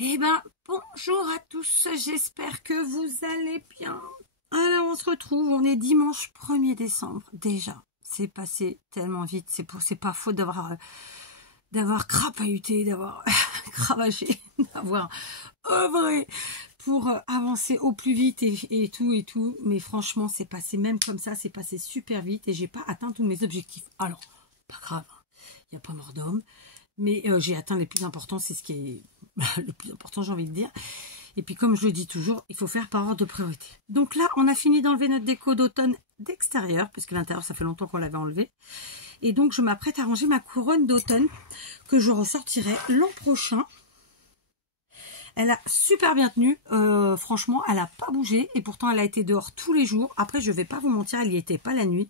Eh ben, bonjour à tous, j'espère que vous allez bien. Alors, on se retrouve, on est dimanche 1er décembre, déjà. C'est passé tellement vite, c'est pas faute d'avoir crapahuté, d'avoir cravaché, d'avoir œuvré pour avancer au plus vite et tout. Mais franchement, c'est passé même comme ça, c'est passé super vite et j'ai pas atteint tous mes objectifs. Alors, pas grave, il n'y a pas mort d'homme. Mais j'ai atteint les plus importants, c'est ce qui est le plus important, j'ai envie de dire. Et puis, comme je le dis toujours, il faut faire par ordre de priorité. Donc là, on a fini d'enlever notre déco d'automne d'extérieur, parce que l'intérieur, ça fait longtemps qu'on l'avait enlevé. Et donc, je m'apprête à ranger ma couronne d'automne, que je ressortirai l'an prochain. Elle a super bien tenu, franchement, elle n'a pas bougé. Et pourtant, elle a été dehors tous les jours. Après, je ne vais pas vous mentir, elle n'y était pas la nuit.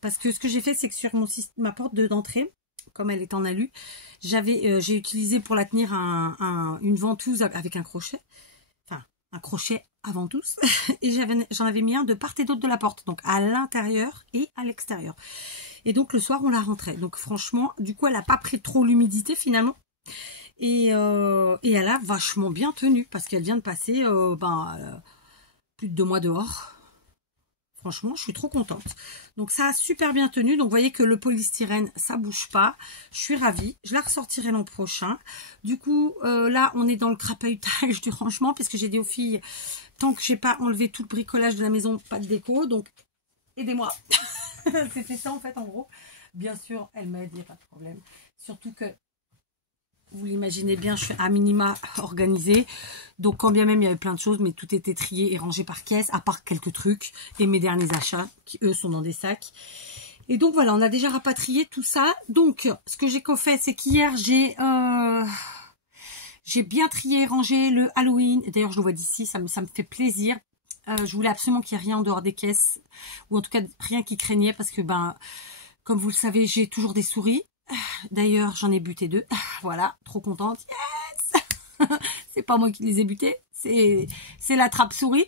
Parce que ce que j'ai fait, c'est que sur ma porte d'entrée, comme elle est en alu, j'ai utilisé pour la tenir une ventouse avec un crochet, enfin un crochet à ventouse, et j'en avais mis un de part et d'autre de la porte, donc à l'intérieur et à l'extérieur. Et donc le soir on la rentrait. Donc franchement, du coup elle n'a pas pris trop l'humidité finalement, et elle a vachement bien tenu parce qu'elle vient de passer plus de 2 mois dehors. Franchement, je suis trop contente. Donc, ça a super bien tenu. Donc, vous voyez que le polystyrène, ça bouge pas. Je suis ravie. Je la ressortirai l'an prochain. Du coup, là, on est dans le crapahutage du rangement puisque j'ai dit aux filles, tant que j'ai pas enlevé tout le bricolage de la maison, pas de déco. Donc, aidez-moi. C'était ça, en fait, en gros. Bien sûr, elle m'aide, il n'y a pas de problème. Surtout que, vous l'imaginez bien, je suis à minima organisée. Donc, quand bien même il y avait plein de choses, mais tout était trié et rangé par caisse, à part quelques trucs et mes derniers achats, qui eux sont dans des sacs. Et donc, voilà, on a déjà rapatrié tout ça. Donc, ce que j'ai fait, c'est qu'hier, j'ai bien trié et rangé le Halloween. D'ailleurs, je le vois d'ici, ça me fait plaisir. Je voulais absolument qu'il n'y ait rien en dehors des caisses, ou en tout cas, rien qui craignait, parce que, comme vous le savez, j'ai toujours des souris. D'ailleurs, j'en ai buté 2. Voilà, trop contente. Yes. C'est pas moi qui les ai butés, c'est la trappe-souris.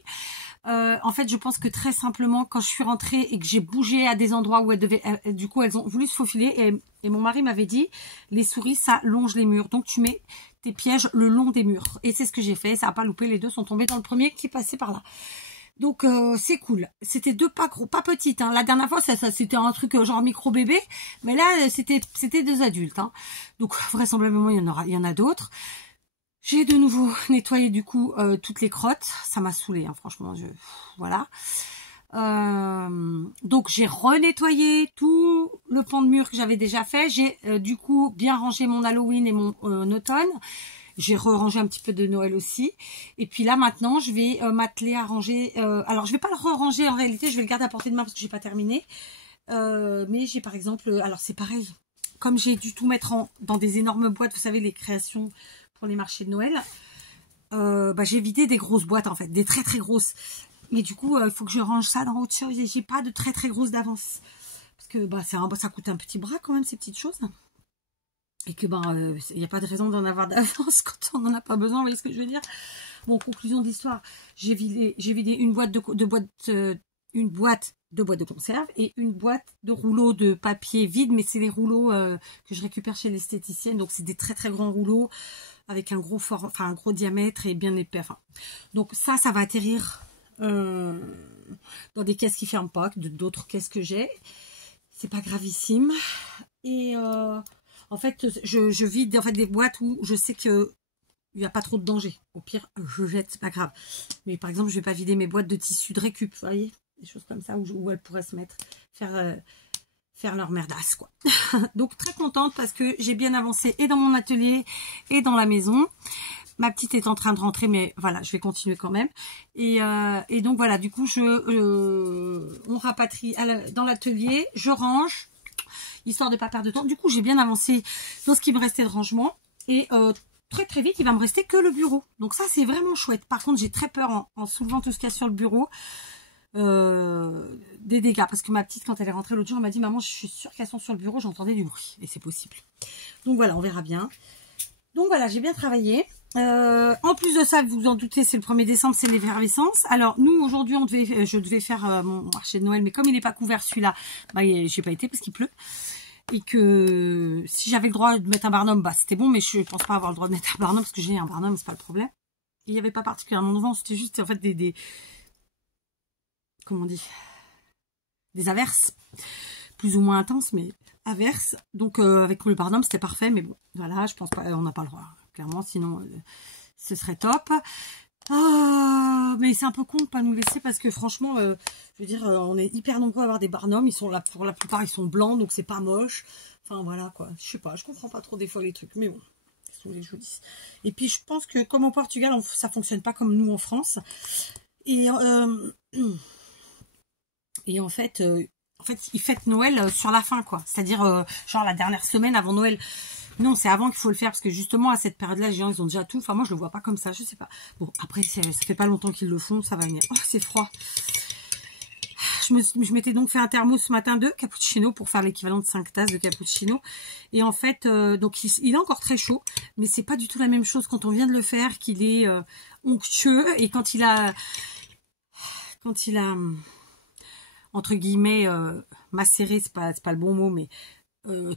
En fait, je pense que très simplement, quand je suis rentrée et que j'ai bougé à des endroits où du coup, elles ont voulu se faufiler. Et mon mari m'avait dit, les souris, ça longe les murs. Donc, tu mets tes pièges le long des murs. Et c'est ce que j'ai fait. Ça n'a pas loupé. Les deux sont tombés dans le premier qui passait par là. Donc c'est cool. C'était 2 pas gros, pas petites. Hein. La dernière fois, ça c'était un truc genre micro bébé, mais là c'était 2 adultes. Hein. Donc vraisemblablement il y en a d'autres. J'ai de nouveau nettoyé du coup toutes les crottes. Ça m'a saoulée, hein, franchement. Voilà. Donc j'ai renettoyé tout le pan de mur que j'avais déjà fait. J'ai du coup bien rangé mon Halloween et mon automne. J'ai re-rangé un petit peu de Noël aussi. Et puis là, maintenant, je vais m'atteler à ranger. Alors, je vais pas le re-ranger en réalité. Je vais le garder à portée de main parce que j'ai pas terminé. Mais j'ai par exemple... Alors, c'est pareil. Comme j'ai dû tout mettre dans des énormes boîtes, vous savez, les créations pour les marchés de Noël. J'ai vidé des grosses boîtes, en fait. Des très, très grosses. Mais du coup, il faut que je range ça dans autre chose. Et j'ai pas de très, très grosses d'avance. Parce que ça coûte un petit bras quand même, ces petites choses. Et que il n'y a pas de raison d'en avoir d'avance quand on n'en a pas besoin, vous voyez ce que je veux dire. Bon, conclusion de l'histoire, j'ai vidé une boîte de boîtes de conserve et une boîte de rouleaux de papier vide, mais c'est les rouleaux que je récupère chez l'esthéticienne, donc c'est des très très grands rouleaux avec un gros diamètre et bien épais. Donc ça va atterrir dans des caisses qui ferment pas, d'autres caisses que j'ai. C'est pas gravissime. Et en fait, je vide des boîtes où je sais que il n'y a pas trop de danger. Au pire, je jette, c'est pas grave. Mais par exemple, je vais pas vider mes boîtes de tissu de récup, vous voyez, des choses comme ça où elles pourraient se mettre, faire leur merdasse, quoi. Donc très contente parce que j'ai bien avancé et dans mon atelier et dans la maison. Ma petite est en train de rentrer, mais voilà, je vais continuer quand même. Et donc voilà, du coup, on rapatrie dans l'atelier, je range, histoire de pas perdre de temps. Du coup, j'ai bien avancé dans ce qui me restait de rangement. Et très très vite, il va me rester que le bureau. Donc ça, c'est vraiment chouette. Par contre, j'ai très peur en soulevant tout ce qu'il y a sur le bureau. Des dégâts. Parce que ma petite, quand elle est rentrée l'autre jour, elle m'a dit, maman, je suis sûre qu'elles sont sur le bureau, j'entendais du bruit. Et c'est possible. Donc voilà, on verra bien. Donc voilà, j'ai bien travaillé. En plus de ça, vous vous en doutez, c'est le 1er décembre, c'est l'effervescence. Alors nous, aujourd'hui, je devais faire mon marché de Noël, mais comme il n'est pas couvert celui-là, j'ai pas été parce qu'il pleut. et que si j'avais le droit de mettre un Barnum, bah c'était bon, mais je pense pas avoir le droit de mettre un Barnum parce que j'ai un Barnum, c'est pas le problème. Il n'y avait pas particulièrement de vent, c'était juste en fait des comment on dit, des averses, plus ou moins intenses, mais averses. Donc avec le Barnum, c'était parfait, mais bon, voilà, je pense pas, on n'a pas le droit, clairement, sinon ce serait top. Ah, mais c'est un peu con de pas nous laisser parce que franchement, je veux dire, on est hyper nombreux à avoir des Barnums. Ils sont là, pour la plupart, ils sont blancs, donc c'est pas moche. Enfin voilà quoi. Je sais pas, je comprends pas trop des fois les trucs, mais bon, qu'est-ce que vous voulez que je vous dise. Et puis je pense que comme au Portugal, ça fonctionne pas comme nous en France. Et en fait, ils fêtent Noël sur la fin quoi. C'est-à-dire genre la dernière semaine avant Noël. Non, c'est avant qu'il faut le faire, parce que justement, à cette période-là, les gens, ils ont déjà tout. Enfin, moi, je le vois pas comme ça, je sais pas. Bon, après, ça fait pas longtemps qu'ils le font, ça va venir. Oh, c'est froid. Je m'étais donc fait un thermos ce matin de cappuccino pour faire l'équivalent de 5 tasses de cappuccino. Et en fait, donc, il est encore très chaud, mais c'est pas du tout la même chose quand on vient de le faire, qu'il est onctueux. Et quand il a, entre guillemets, macéré, c'est pas le bon mot, mais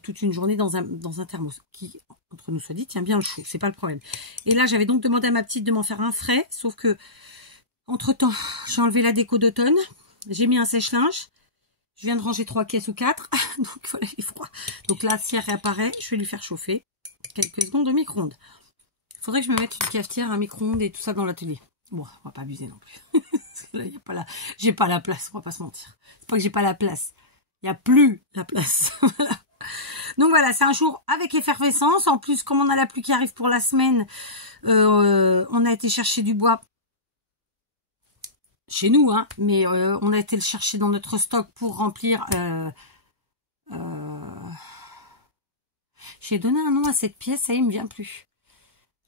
toute une journée dans un thermos qui, entre nous soit dit, tient bien le chaud, c'est pas le problème. Et là, j'avais donc demandé à ma petite de m'en faire un frais, sauf que entre temps, j'ai enlevé la déco d'automne, j'ai mis un sèche-linge, je viens de ranger 3 caisses ou 4, donc voilà, il est froid. Donc là, si elle réapparaît, je vais lui faire chauffer quelques secondes au micro-ondes. Il faudrait que je me mette une cafetière, un micro-ondes et tout ça dans l'atelier. Bon, on va pas abuser non plus. Parce que là, j'ai pas la place, on va pas se mentir. C'est pas que j'ai pas la place, il n'y a plus la place. Voilà. Donc voilà, c'est un jour avec effervescence. En plus, comme on a la pluie qui arrive pour la semaine, on a été chercher du bois chez nous, hein, mais on a été le chercher dans notre stock pour remplir. J'ai donné un nom à cette pièce, ça il me vient plus.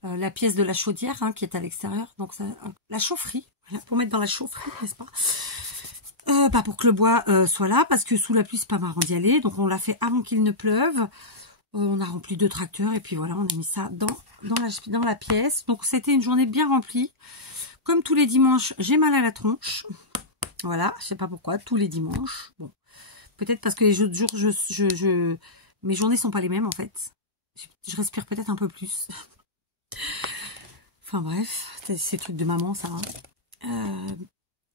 La pièce de la chaudière hein, qui est à l'extérieur, donc ça, la chaufferie, voilà, pour mettre dans la chaufferie, n'est-ce pas? Pour que le bois soit là, parce que sous la pluie, c'est pas marrant d'y aller. Donc, on l'a fait avant qu'il ne pleuve. On a rempli 2 tracteurs et puis voilà, on a mis ça dans la pièce. Donc, c'était une journée bien remplie. Comme tous les dimanches, j'ai mal à la tronche. Voilà, je sais pas pourquoi, tous les dimanches. Bon, peut-être parce que les autres jours, mes journées sont pas les mêmes en fait. Je respire peut-être un peu plus. Enfin bref, c'est ces trucs de maman, ça. Hein.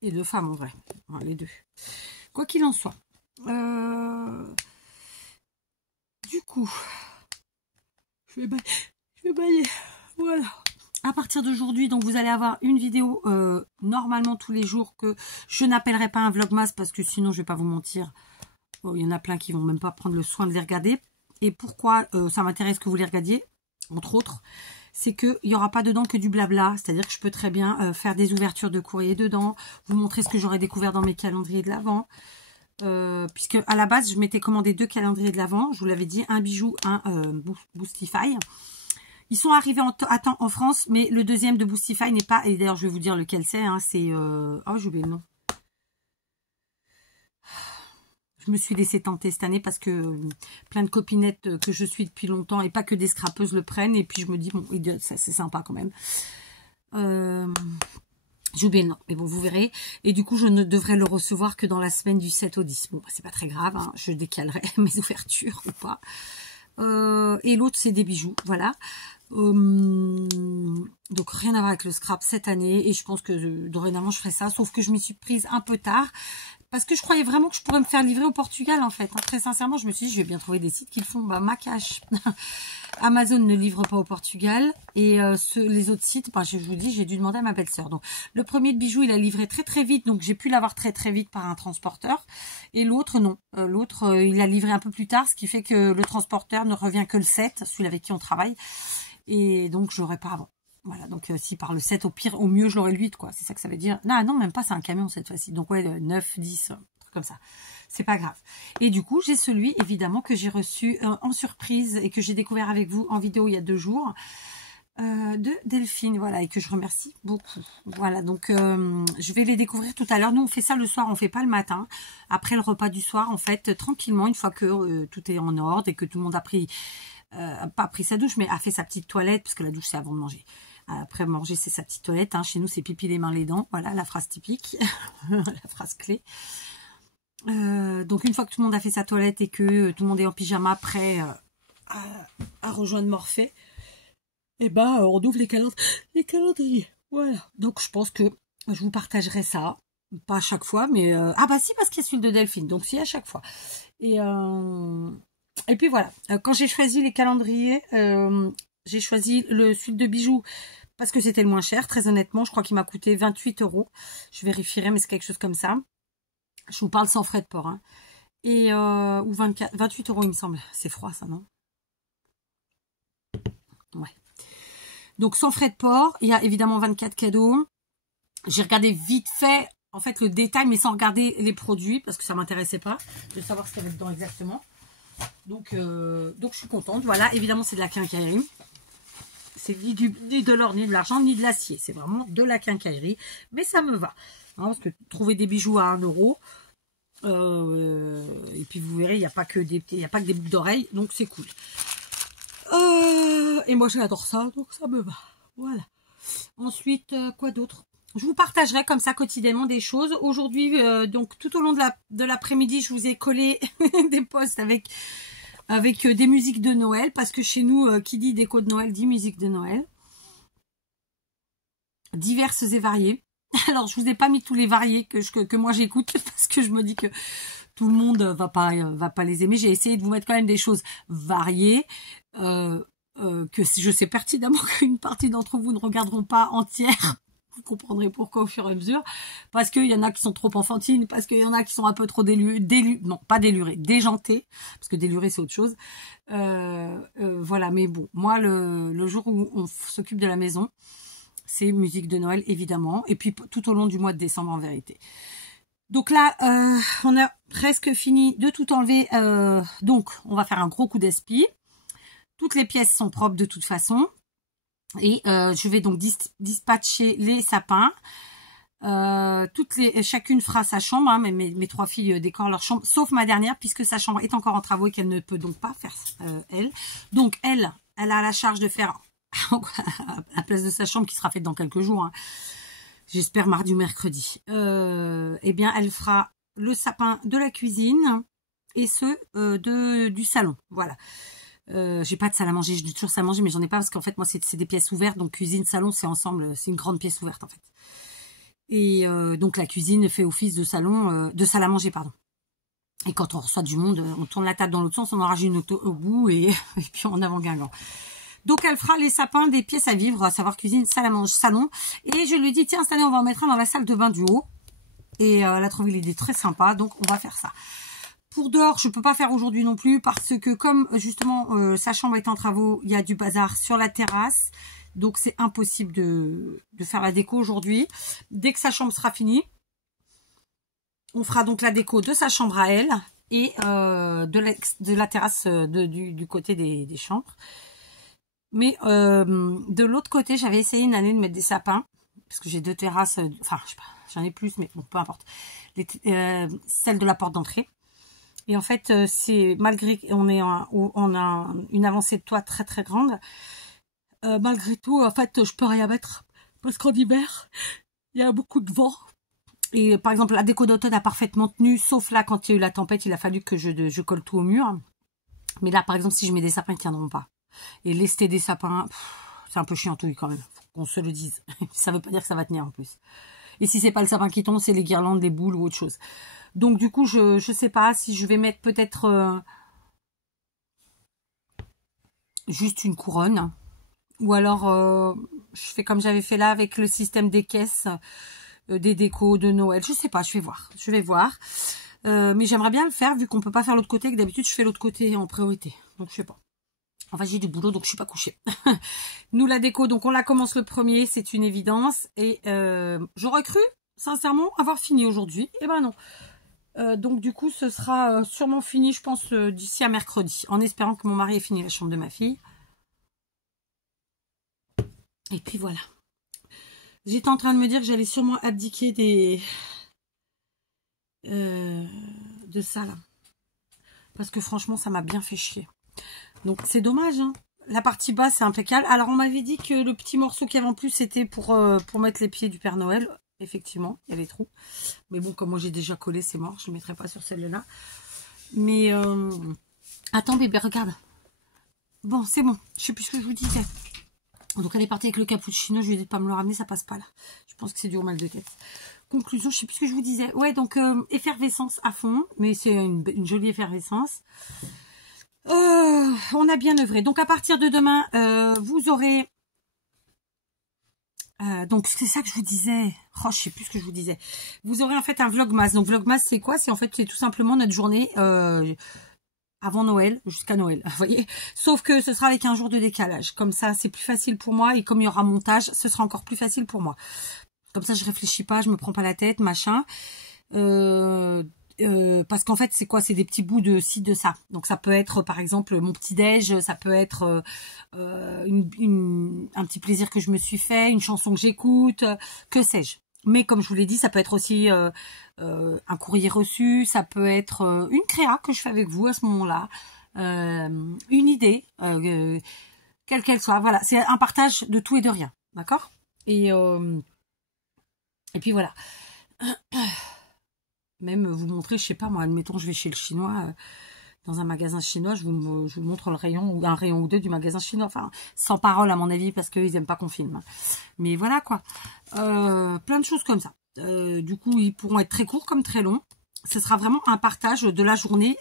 Et de femmes en vrai, enfin, les deux. Quoi qu'il en soit. Du coup, je vais bailler. Voilà. À partir d'aujourd'hui, donc vous allez avoir une vidéo normalement tous les jours que je n'appellerai pas un vlogmas parce que sinon je vais pas vous mentir. Il y en a plein qui vont même pas prendre le soin de les regarder. Et pourquoi ça m'intéresse que vous les regardiez, entre autres, c'est qu'il n'y aura pas dedans que du blabla. C'est-à-dire que je peux très bien faire des ouvertures de courrier dedans, vous montrer ce que j'aurais découvert dans mes calendriers de l'Avent. Puisque à la base, je m'étais commandé 2 calendriers de l'Avent. Je vous l'avais dit, un bijou, un Boostify. Ils sont arrivés à temps en France, mais le deuxième de Boostify n'est pas... Et d'ailleurs, je vais vous dire lequel c'est. Hein, c'est... Oh, j'ai oublié le nom. Je me suis laissée tenter cette année parce que plein de copinettes que je suis depuis longtemps et pas que des scrapeuses le prennent. Et puis je me dis, bon, c'est sympa quand même. J'ai oublié le nom, mais bon, vous verrez. Et du coup, je ne devrais le recevoir que dans la semaine du 7 au 10. Bon, c'est pas très grave, hein, je décalerai mes ouvertures ou pas. Et l'autre, c'est des bijoux, voilà. Donc, rien à voir avec le scrap cette année. Et je pense que dorénavant, je ferai ça. Sauf que je m'y suis prise un peu tard. Parce que je croyais vraiment que je pourrais me faire livrer au Portugal, en fait. Très sincèrement, je me suis dit, je vais bien trouver des sites qui le font. Bah, Macash. Amazon ne livre pas au Portugal. Et les autres sites, bah, je vous dis, j'ai dû demander à ma belle-sœur. Donc, le premier de bijoux, il a livré très très vite. Donc, j'ai pu l'avoir très très vite par un transporteur. Et l'autre, non. L'autre, il a livré un peu plus tard. Ce qui fait que le transporteur ne revient que le 7, celui avec qui on travaille. Et donc, je l'aurai pas avant. Voilà, donc si par le 7, au pire, au mieux, je l'aurai le 8, quoi. C'est ça que ça veut dire. Non, non, même pas, c'est un camion cette fois-ci. Donc, ouais, 9, 10, un truc comme ça. C'est pas grave. Et du coup, j'ai celui, évidemment, que j'ai reçu en surprise et que j'ai découvert avec vous en vidéo il y a 2 jours. De Delphine, voilà, et que je remercie beaucoup. Voilà, donc je vais les découvrir tout à l'heure. Nous, on fait ça le soir, on fait pas le matin. Après le repas du soir, en fait, tranquillement, une fois que tout est en ordre et que tout le monde a pris... pas pris sa douche, mais a fait sa petite toilette, parce que la douche, c'est avant de manger. Après manger, c'est sa petite toilette. Hein. Chez nous, c'est pipi les mains, les dents. Voilà, la phrase typique. La phrase clé. Donc une fois que tout le monde a fait sa toilette et que tout le monde est en pyjama prêt à rejoindre Morphée, et ben on ouvre les calendriers. Voilà. Donc je pense que je vous partagerai ça. Pas à chaque fois, mais ah bah si, parce qu'il y a celui de Delphine, donc si, à chaque fois. Et puis voilà. Quand j'ai choisi les calendriers, j'ai choisi le suite de bijoux parce que c'était le moins cher. Très honnêtement, je crois qu'il m'a coûté 28 €. Je vérifierai, mais c'est quelque chose comme ça. Je vous parle sans frais de port, hein. Et ou 28 €, il me semble. C'est froid, ça, non? Ouais. Donc sans frais de port, il y a évidemment 24 cadeaux. J'ai regardé vite fait, en fait, le détail, mais sans regarder les produits, parce que ça m'intéressait pas de savoir ce qu'il y avait dedans exactement. Donc je suis contente. Voilà, évidemment, c'est de la quincaillerie. C'est ni de l'or, ni de l'argent, ni de l'acier. C'est vraiment de la quincaillerie. Mais ça me va. Hein, parce que trouver des bijoux à 1 €. Et puis vous verrez, il n'y a pas que des boucles d'oreilles. Donc c'est cool. Et moi, j'adore ça. Donc ça me va. Voilà. Ensuite, quoi d'autre? Je vous partagerai comme ça quotidiennement des choses. Aujourd'hui, donc tout au long de l'après-midi, je vous ai collé des posts avec des musiques de Noël. Parce que chez nous, qui dit déco de Noël, dit musique de Noël. Diverses et variées. Alors, je vous ai pas mis tous les variés que moi j'écoute. Parce que je me dis que tout le monde va pas les aimer. J'ai essayé de vous mettre quand même des choses variées. Que je sais pertinemment qu'une partie d'entre vous ne regarderont pas entière. Vous comprendrez pourquoi au fur et à mesure. Parce qu'il y en a qui sont trop enfantines, parce qu'il y en a qui sont un peu trop non, pas délurées, déjantées, parce que délurées c'est autre chose. Voilà, mais bon, moi le jour où on s'occupe de la maison, c'est musique de Noël évidemment, et puis tout au long du mois de décembre en vérité. Donc là, on a presque fini de tout enlever, donc on va faire un gros coup d'espi. Toutes les pièces sont propres de toute façon. Et je vais donc dispatcher les sapins. Chacune fera sa chambre, hein, mes 3 filles décorent leur chambre, sauf ma dernière, puisque sa chambre est encore en travaux et qu'elle ne peut donc pas faire elle. Donc elle a la charge de faire à la place de sa chambre qui sera faite dans quelques jours. Hein. J'espère mardi ou mercredi. Eh bien, elle fera le sapin de la cuisine et ceux du salon. Voilà. J'ai pas de salle à manger, je dis toujours salle à manger, mais j'en ai pas parce qu'en fait moi c'est des pièces ouvertes, donc cuisine, salon c'est ensemble, c'est une grande pièce ouverte en fait. Et donc la cuisine fait office de salon, de salle à manger pardon. Et quand on reçoit du monde, on tourne la table dans l'autre sens, on en rajoute une auto au bout et puis en avant Guingamp. Donc elle fera les sapins des pièces à vivre, à savoir cuisine, salle à manger, salon. Et je lui dis tiens cette année on va en mettre un dans la salle de bain du haut. Et elle a trouvé l'idée très sympa, donc on va faire ça. Pour dehors, je peux pas faire aujourd'hui non plus parce que comme justement sa chambre est en travaux, il y a du bazar sur la terrasse. Donc c'est impossible de faire la déco aujourd'hui. Dès que sa chambre sera finie, on fera donc la déco de sa chambre à elle et de la terrasse du côté des chambres. Mais de l'autre côté, j'avais essayé une année de mettre des sapins parce que j'ai 2 terrasses, enfin je sais pas, j'en ai plus mais bon, peu importe. Celle de la porte d'entrée. Et en fait, c'est malgré qu'on a une avancée de toit très très grande, malgré tout, en fait, je peux rien mettre parce qu'en hiver, il y a beaucoup de vent. Et par exemple, la déco d'automne a parfaitement tenu, sauf là quand il y a eu la tempête, il a fallu que je colle tout au mur. Mais là, par exemple, si je mets des sapins, ils tiendront pas. Et lester des sapins, c'est un peu chiantouille quand même, faut qu'on se le dise. Ça veut pas dire que ça va tenir en plus. Et si c'est pas le sapin qui tombe, c'est les guirlandes, les boules ou autre chose. Donc du coup, je sais pas si je vais mettre peut-être juste une couronne. Ou alors je fais comme j'avais fait là avec le système des caisses, des décos de Noël. Je sais pas, je vais voir. Je vais voir. Mais j'aimerais bien le faire vu qu'on peut pas faire l'autre côté, que d'habitude je fais l'autre côté en priorité. Donc je sais pas. Enfin j'ai du boulot donc je suis pas couchée. Nous la déco, donc on la commence le 1er, c'est une évidence. Et j'aurais cru sincèrement avoir fini aujourd'hui. Et ben non. Donc du coup ce sera sûrement fini je pense d'ici à mercredi, en espérant que mon mari ait fini la chambre de ma fille. Et puis voilà. J'étais en train de me dire que j'allais sûrement abdiquer de ça là. Parce que franchement ça m'a bien fait chier. Donc c'est dommage hein. La partie basse c'est impeccable. Alors on m'avait dit que le petit morceau qu'il y avait en plus c'était pour mettre les pieds du Père Noël. Effectivement, il y a les trous. Mais bon, comme moi j'ai déjà collé, c'est mort. Je ne mettrai pas sur celle-là. Mais attends bébé, regarde. Bon, c'est bon. Je sais plus ce que je vous disais. Donc elle est partie avec le cappuccino. Je lui ai dit de pas me le ramener, ça passe pas là. Je pense que c'est du mal de tête. Conclusion, je sais plus ce que je vous disais. Ouais, donc effervescence à fond. Mais c'est une jolie effervescence. On a bien œuvré. Donc à partir de demain, vous aurez... donc c'est ça que je vous disais. Oh, je sais plus ce que je vous disais. Vous aurez en fait un vlogmas. Donc vlogmas c'est quoi? C'est en fait c'est tout simplement notre journée avant Noël jusqu'à Noël. Vous voyez? Sauf que ce sera avec un jour de décalage. Comme ça c'est plus facile pour moi et comme il y aura montage, ce sera encore plus facile pour moi. Comme ça je réfléchis pas, je me prends pas la tête, machin. Parce qu'en fait c'est quoi, c'est des petits bouts de ci de ça, donc ça peut être par exemple mon petit déj, ça peut être un petit plaisir que je me suis fait, une chanson que j'écoute, que sais-je. Mais comme je vous l'ai dit, ça peut être aussi un courrier reçu, ça peut être une créa que je fais avec vous à ce moment-là, une idée quelle qu'elle soit. Voilà, c'est un partage de tout et de rien, d'accord. Et puis voilà. Même vous montrer, je sais pas moi, admettons je vais chez le chinois, dans un magasin chinois, je vous montre le rayon ou un rayon ou deux du magasin chinois, enfin sans parole à mon avis parce qu'ils aiment pas qu'on filme. Mais voilà quoi, plein de choses comme ça. Du coup ils pourront être très courts comme très longs. Ce sera vraiment un partage de la journée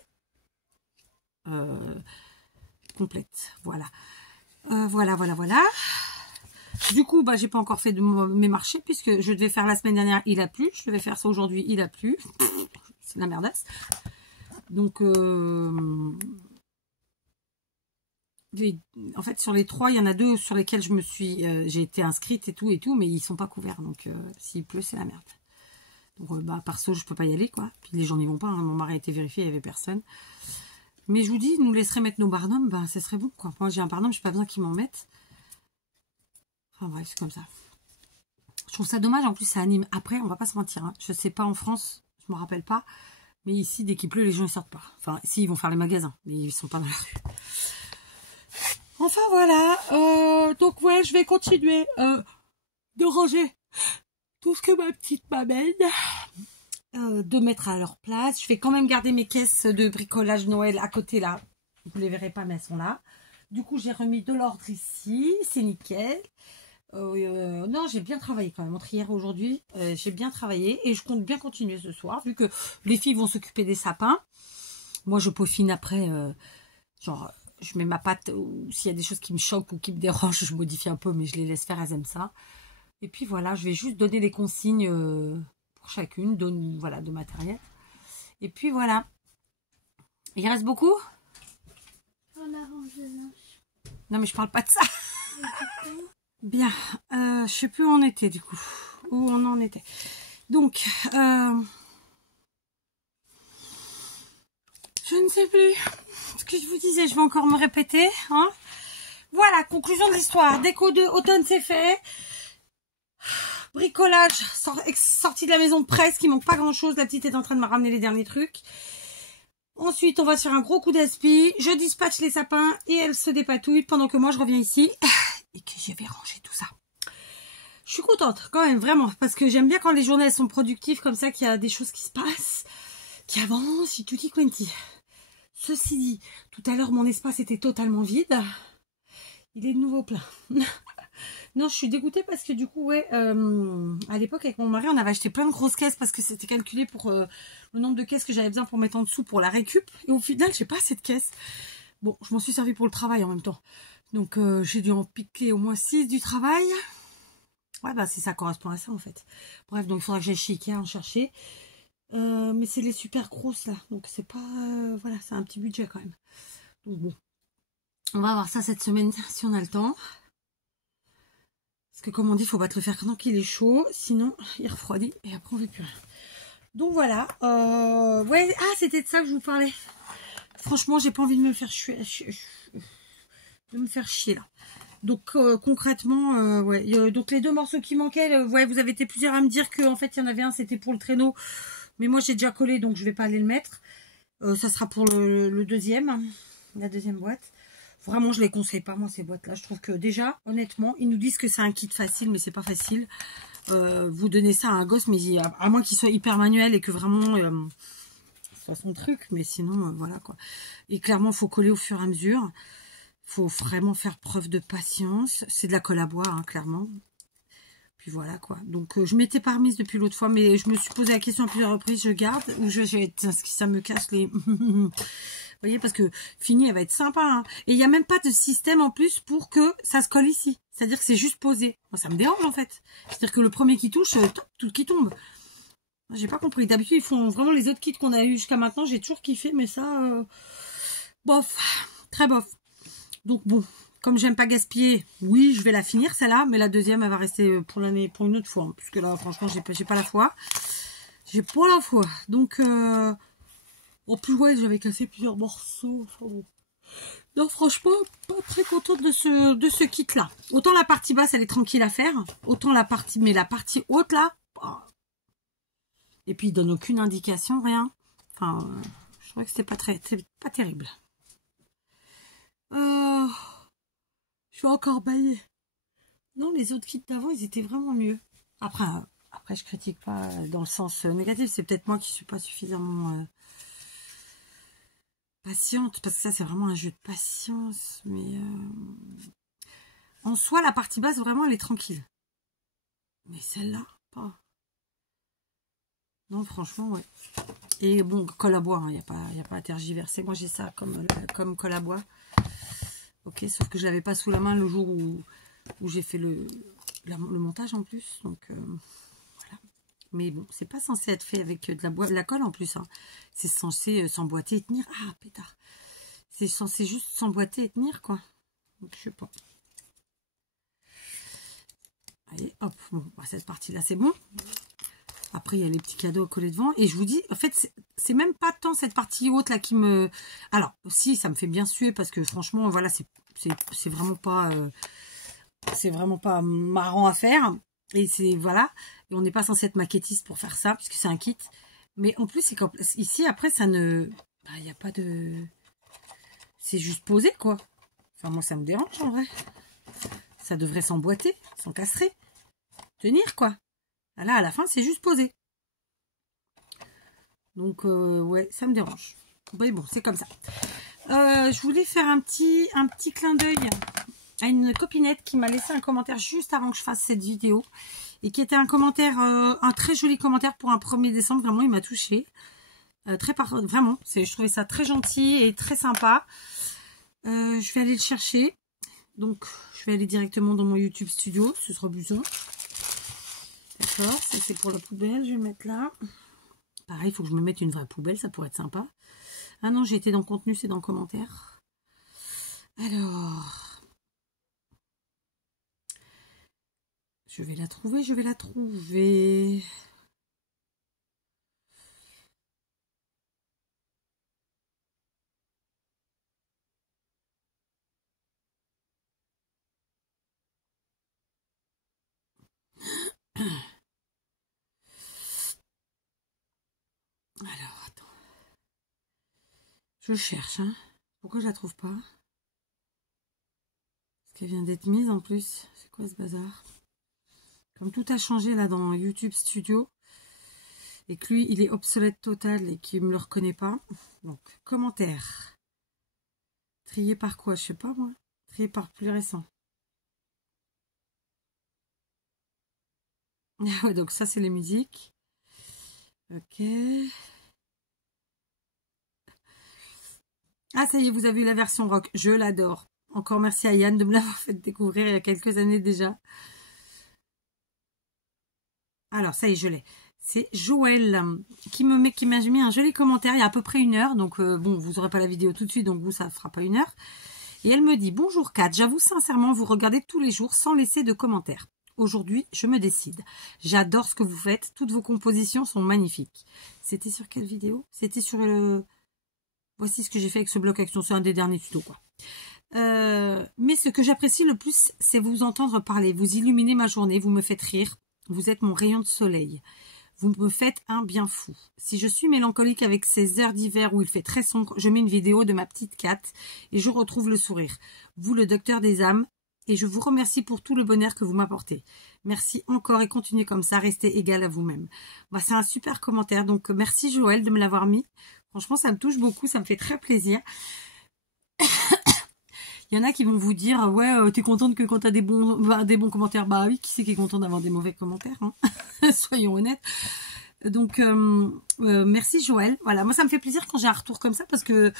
complète. Voilà. Voilà. Du coup, bah, j'ai pas encore fait de mes marchés puisque je devais faire la semaine dernière, il a plu. Je devais faire ça aujourd'hui, il a plu. C'est la merdasse. Donc, en fait, sur les 3, il y en a 2 sur lesquels j'ai été inscrite et tout, mais ils sont pas couverts. Donc, s'il pleut, c'est la merde. Donc, bah, perso, je peux pas y aller, quoi. Puis les gens n'y vont pas. Hein. Mon mari a été vérifié, il y avait personne. Mais je vous dis, nous laisserait mettre nos barnums, bah, ce serait bon, quoi. Moi, j'ai un barnum, j'ai pas besoin qu'ils m'en mettent. Enfin bref, c'est comme ça. Je trouve ça dommage, en plus ça anime. Après, on va pas se mentir, hein. Je sais pas en France, je me rappelle pas. Mais ici, dès qu'il pleut, les gens ne sortent pas. Enfin, si, ils vont faire les magasins, mais ils sont pas dans la rue. Enfin voilà, donc ouais, je vais continuer de ranger tout ce que ma petite m'amène. De mettre à leur place. Je vais quand même garder mes caisses de bricolage Noël à côté là. Vous les verrez pas, mais elles sont là. Du coup, j'ai remis de l'ordre ici. C'est nickel. Non, j'ai bien travaillé quand même. Entre hier et aujourd'hui, j'ai bien travaillé et je compte bien continuer ce soir vu que les filles vont s'occuper des sapins. Moi, je peaufine après, genre, je mets ma pâte ou s'il y a des choses qui me choquent ou qui me dérangent, je modifie un peu, mais je les laisse faire, elles aiment ça. Et puis voilà, je vais juste donner les consignes pour chacune, voilà, de matériel. Et puis voilà. Il reste beaucoup? On a rangé le linge. Non, mais je parle pas de ça. Bien, je sais plus où on était du coup, où on en était. Donc, je ne sais plus ce que je vous disais, je vais encore me répéter. Hein. Voilà, conclusion de l'histoire. Déco de automne, c'est fait. Bricolage, sortie de la maison presque, il manque pas grand chose. La petite est en train de me ramener les derniers trucs. Ensuite, on va sur un gros coup d'aspi. Je dispatche les sapins et elle se dépatouille pendant que moi je reviens ici. Et que je vais ranger tout ça. Je suis contente quand même, vraiment, parce que j'aime bien quand les journées elles sont productives comme ça, qu'il y a des choses qui se passent, qui avancent, et tutti quanti. Ceci dit, tout à l'heure mon espace était totalement vide, il est de nouveau plein. Non, je suis dégoûtée parce que du coup, ouais, à l'époque avec mon mari, on avait acheté plein de grosses caisses parce que c'était calculé pour le nombre de caisses que j'avais besoin pour mettre en dessous pour la récup, et au final, j'ai pas assez de caisses. Bon, je m'en suis servi pour le travail en même temps. Donc, j'ai dû en piquer au moins 6 du travail. Ouais, bah, ça correspond à ça, en fait. Bref, donc, il faudra que j'aille chez Ikea en chercher. Mais c'est les super grosses, là. Donc, c'est pas... voilà, c'est un petit budget, quand même. Donc, bon. On va voir ça cette semaine, si on a le temps. Parce que, comme on dit, il faut battre le fer quand il est chaud. Sinon, il refroidit. Et après, on ne fait plus rien. Donc, voilà. Ouais, c'était de ça que je vous parlais. Franchement, j'ai pas envie de me faire chier là. Donc concrètement, ouais. Donc les 2 morceaux qui manquaient, ouais, vous avez été plusieurs à me dire qu'en fait il y en avait un, c'était pour le traîneau, mais moi j'ai déjà collé, donc je vais pas aller le mettre. Ça sera pour le deuxième, la deuxième boîte. Vraiment, je les conseille pas moi ces boîtes là. Je trouve que déjà, honnêtement, ils nous disent que c'est un kit facile, mais c'est pas facile. vous donnez ça à un gosse, mais à moins qu'il soit hyper manuel et que vraiment ce soit son truc, mais sinon voilà quoi. Et clairement, faut coller au fur et à mesure. Faut vraiment faire preuve de patience. C'est de la colle à bois, hein, clairement. Puis voilà quoi. Donc je m'étais pas remise depuis l'autre fois, mais je me suis posé la question à plusieurs reprises. Je garde ou ça me casse les. Vous voyez, parce que fini, elle va être sympa. Hein. Et il n'y a même pas de système en plus pour que ça se colle ici. C'est-à-dire que c'est juste posé. Moi, ça me dérange en fait. C'est-à-dire que le premier qui touche, tout qui tombe. J'ai pas compris. D'habitude, ils font vraiment les autres kits qu'on a eu jusqu'à maintenant. J'ai toujours kiffé, mais ça, bof, très bof. Donc bon. Comme j'aime pas gaspiller, oui, je vais la finir celle-là, mais la deuxième, elle va rester pour l'année, pour une autre fois. Hein, puisque là, franchement, j'ai pas la foi. J'ai pas la foi. Donc, en plus, ouais, j'avais cassé plusieurs morceaux. Enfin, bon. Non, franchement, pas très contente de ce kit-là. Autant la partie basse, elle est tranquille à faire. Autant la partie, mais la partie haute, là. Bah. Et puis, il donne aucune indication, rien. Enfin, je trouvais que c'était pas terrible. Je suis encore baillée. Non, les autres kits d'avant, ils étaient vraiment mieux. Après, je critique pas dans le sens négatif. C'est peut-être moi qui suis pas suffisamment patiente. Parce que ça, c'est vraiment un jeu de patience. Mais en soi, la partie basse, vraiment, elle est tranquille. Mais celle-là, pas. Non, franchement, ouais. Et bon, colle à bois, il n'y a pas à tergiverser. Moi, j'ai ça comme colle à bois. Ok, sauf que je l'avais pas sous la main le jour où j'ai fait le montage en plus. Donc, voilà. Mais bon, c'est pas censé être fait avec de la colle en plus. Hein. C'est censé s'emboîter et tenir. Ah, pétard. C'est censé juste s'emboîter et tenir, quoi. Donc, je sais pas. Allez, hop. Bon, bah, cette partie-là, c'est bon. Après, il y a les petits cadeaux collés devant. Et je vous dis, en fait, c'est même pas tant cette partie haute là qui me... Alors, si, ça me fait bien suer parce que franchement, voilà, c'est vraiment pas... c'est vraiment pas marrant à faire. Et c'est... Voilà. Et on n'est pas censé être maquettiste pour faire ça, puisque c'est un kit. Mais en plus, c'est quand... Ici, après, ça ne... Il n'y a pas de... C'est juste posé, quoi. Enfin, moi, ça me dérange, en vrai. Ça devrait s'emboîter, s'encastrer. Tenir, quoi. Là, à la fin, c'est juste posé. Donc, ouais, ça me dérange. Mais bon, c'est comme ça. Je voulais faire un petit clin d'œil à une copinette qui m'a laissé un commentaire juste avant que je fasse cette vidéo. Et qui était un commentaire, un très joli commentaire pour un 1er décembre. Vraiment, il m'a touchée. Vraiment, je trouvais ça très gentil et très sympa. Je vais aller le chercher. Donc, je vais aller directement dans mon YouTube Studio. Ce sera plus simple. D'accord, ça c'est pour la poubelle, je vais le mettre là. Pareil, il faut que je me mette une vraie poubelle, ça pourrait être sympa. Ah non, j'ai été dans le contenu, c'est dans le commentaire. Alors, je vais la trouver. Alors, attends. Je cherche, hein. Pourquoi je la trouve pas? Parce qu'elle vient d'être mise en plus. C'est quoi ce bazar? Comme tout a changé là dans YouTube Studio. Et que lui, il est obsolète total et qu'il ne me le reconnaît pas. Donc, commentaire. Trié par quoi? Je sais pas moi. Trié par plus récent. Ah ouais, donc ça, c'est les musiques. Ok. Ah, ça y est, vous avez eu la version rock. Je l'adore. Encore merci à Yann de me l'avoir fait découvrir il y a quelques années déjà. Alors, ça y est, je l'ai. C'est Joël qui m'a mis un joli commentaire il y a à peu près 1 heure. Donc, bon, vous n'aurez pas la vidéo tout de suite, donc vous, ça ne fera pas 1 heure. Et elle me dit, bonjour Kat, j'avoue sincèrement vous regardez tous les jours sans laisser de commentaires. Aujourd'hui, je me décide. J'adore ce que vous faites. Toutes vos compositions sont magnifiques. C'était sur quelle vidéo? C'était sur le... Voici ce que j'ai fait avec ce bloc action. C'est un des derniers tutos, quoi. Mais ce que j'apprécie le plus, c'est vous entendre parler. Vous illuminez ma journée. Vous me faites rire. Vous êtes mon rayon de soleil. Vous me faites un bien fou. Si je suis mélancolique avec ces heures d'hiver où il fait très sombre, je mets une vidéo de ma petite Kat et je retrouve le sourire. Vous, le docteur des âmes, et je vous remercie pour tout le bonheur que vous m'apportez. Merci encore et continuez comme ça, restez égal à vous-même. Bah, c'est un super commentaire, donc merci Joël de me l'avoir mis. Franchement, ça me touche beaucoup, ça me fait très plaisir. Il y en a qui vont vous dire, ouais, t'es contente que quand t'as des bons commentaires. Bah oui, qui c'est qui est content d'avoir des mauvais commentaires, hein. Soyons honnêtes. Donc, merci Joël. Voilà, moi ça me fait plaisir quand j'ai un retour comme ça parce que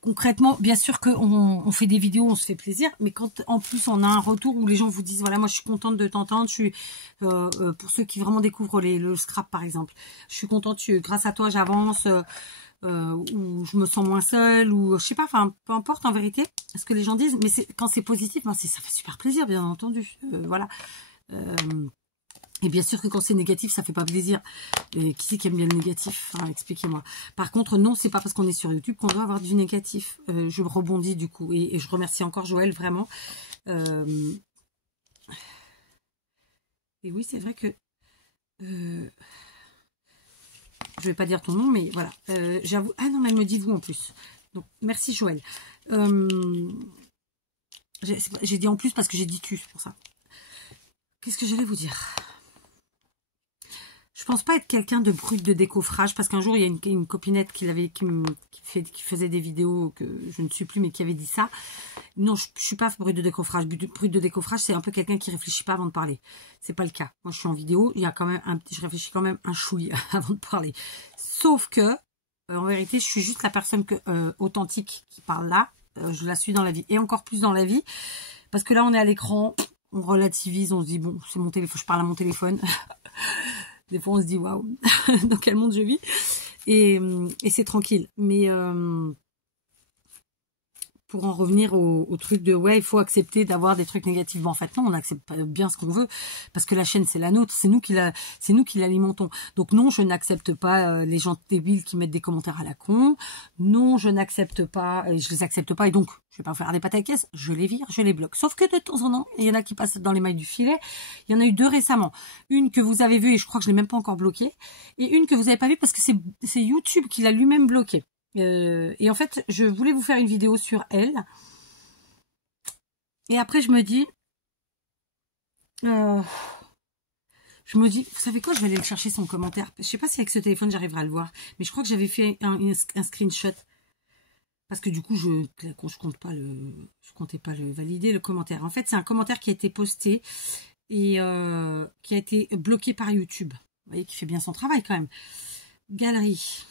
concrètement, bien sûr qu'on fait des vidéos, on se fait plaisir, mais quand en plus on a un retour où les gens vous disent, voilà, moi je suis contente de t'entendre, je suis pour ceux qui vraiment découvrent le scrap par exemple, je suis contente, grâce à toi j'avance, ou je me sens moins seule, ou je sais pas, enfin peu importe en vérité ce que les gens disent, mais quand c'est positif, ben ça fait super plaisir bien entendu, voilà. Et bien sûr que quand c'est négatif, ça fait pas plaisir. Et qui c'est qui aime bien le négatif, hein, expliquez-moi. Par contre, non, c'est pas parce qu'on est sur YouTube qu'on doit avoir du négatif. Je rebondis du coup. Et je remercie encore Joël, vraiment. Et oui, c'est vrai que... je vais pas dire ton nom, mais voilà. J'avoue... Ah non, mais elle me dit vous en plus. Donc, merci Joël. J'ai dit en plus parce que j'ai dit tu, c'est pour ça. Qu'est-ce que j'allais vous dire ? Je pense pas être quelqu'un de brut de décoffrage, parce qu'un jour, il y a une copinette qui faisait des vidéos que je ne suis plus, mais qui avait dit ça. Non, je suis pas brut de décoffrage. Brut de décoffrage, c'est un peu quelqu'un qui réfléchit pas avant de parler. C'est pas le cas. Moi, je suis en vidéo, il y a quand même je réfléchis quand même un chouille avant de parler. Sauf que, en vérité, je suis juste la personne authentique qui parle là. Je la suis dans la vie. Et encore plus dans la vie. Parce que là, on est à l'écran, on relativise, on se dit, bon, c'est mon téléphone, je parle à mon téléphone. Des fois, on se dit, waouh, dans quel monde je vis. Et c'est tranquille. Mais pour en revenir au truc de, ouais, il faut accepter d'avoir des trucs négatifs. Bon, en fait, non, on accepte bien ce qu'on veut. Parce que la chaîne, c'est la nôtre. C'est nous qui l'alimentons. Donc non, je n'accepte pas les gens débiles qui mettent des commentaires à la con. Non, je n'accepte pas, je les accepte pas. Et donc, je vais pas faire des pâtes à caisse. Je les vire, je les bloque. Sauf que de temps en temps, il y en a qui passent dans les mailles du filet. Il y en a eu 2 récemment. Une que vous avez vue et je crois que je l'ai même pas encore bloquée. Et une que vous n'avez pas vue parce que c'est YouTube qui l'a lui-même bloquée. Et en fait, je voulais vous faire une vidéo sur elle. Et après, je me dis, vous savez quoi, je vais aller chercher son commentaire. Je sais pas si avec ce téléphone, j'arriverai à le voir. Mais je crois que j'avais fait un screenshot. Parce que du coup, je comptais pas le valider, le commentaire. En fait, c'est un commentaire qui a été posté et qui a été bloqué par YouTube. Vous voyez, qui fait bien son travail quand même. Galerie.